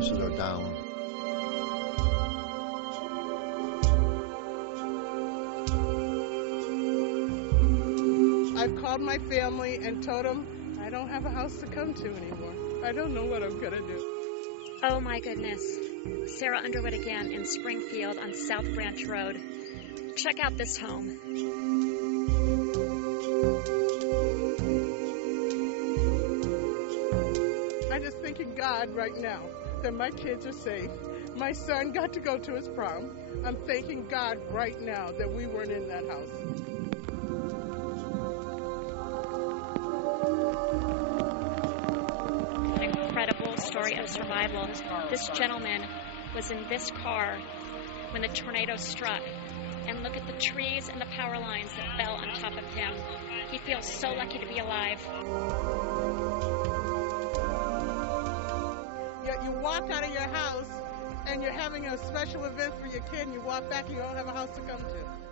houses are down. I've called my family and told them I don't have a house to come to anymore. I don't know what I'm going to do. Oh my goodness. Sarah Underwood again in Springfield on South Branch Road. Check out this home. I'm just thanking God right now that my kids are safe. My son got to go to his prom. I'm thanking God right now that we weren't in that house. An incredible story of survival. This gentleman was in this car when the tornado struck. And look at the trees and the power lines that fell on top of him. He feels so lucky to be alive. Yet you walk out of your house and you're having a special event for your kid and you walk back and you don't have a house to come to.